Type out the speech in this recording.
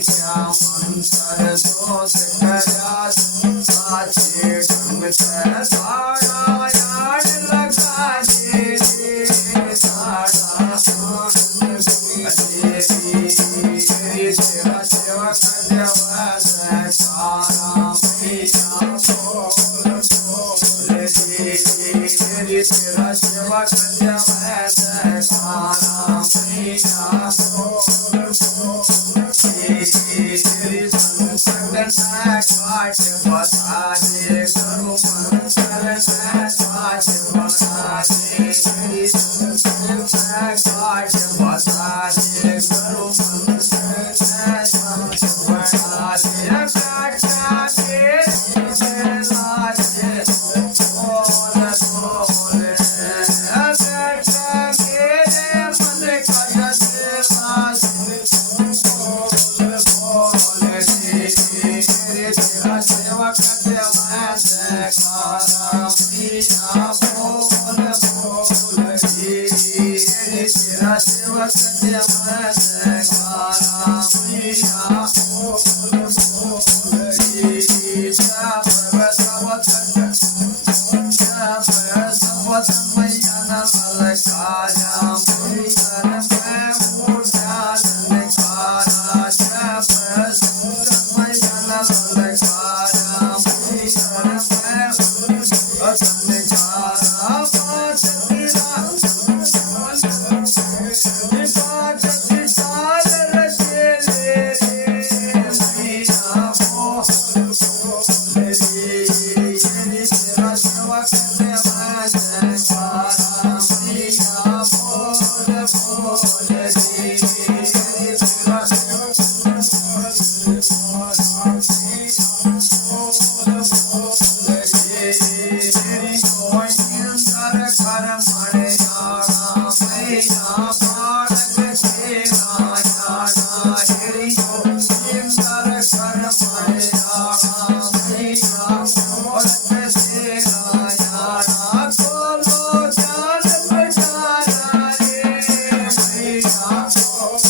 मंत्र सोच करास साचे ढंग से साड़ा लगा दे साड़ा तेरा सेवा कर सारा मैया बोल तेरा सेवा कर सारा मैया तेरी संकट काट बता दे करो मंत्र काट बता दे तेरी संकट काट बता दे करो मंत्र काट बता दे काट दे लाजे बोल बोल काट दे मंत्र काट दे लाजे तेरा सेवा करते मैं सारा मैया बोल बोल तेरा सेवा करते मैं सारा मैया बोल बोल सब मैया न ललकारा मैया मैं मूर्धा ललकारा सब मैया न ललकारा मैया मैं ललकारा पाँच साल रचे ले मैया बोल तेरा सेवा करते मैं सारा मैया बोल बोल तेरा Oh